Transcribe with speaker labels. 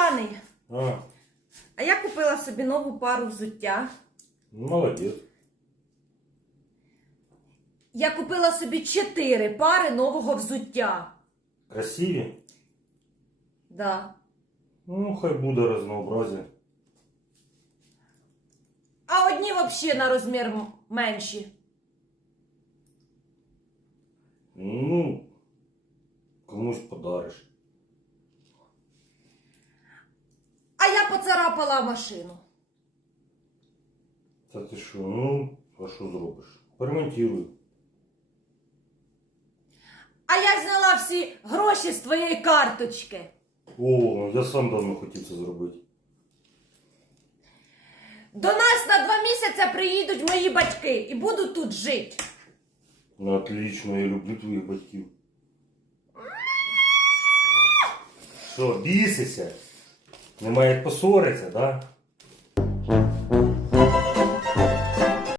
Speaker 1: коханий,
Speaker 2: А,
Speaker 1: а я купила собі нову пару взуття.
Speaker 2: молодець.
Speaker 1: Я купила собі чотири пари нового взуття.
Speaker 2: Красиві?
Speaker 1: Да.
Speaker 2: Ну, хай буде разнообразие.
Speaker 1: А одні взагалі на розмір менші.
Speaker 2: Ну, комусь подариш.
Speaker 1: А я поцарапала машину.
Speaker 2: Та ти що, ну, а що зробиш? Поремонтирую.
Speaker 1: А я зняла всі гроші з твоєї карточки.
Speaker 2: О, я сам давно хотів це зробити.
Speaker 1: До нас на два місяці приїдуть мої батьки і будуть тут жити.
Speaker 2: Ну, отлично, я люблю твоїх батьків. Що, бісися? Немає як посоритися, да?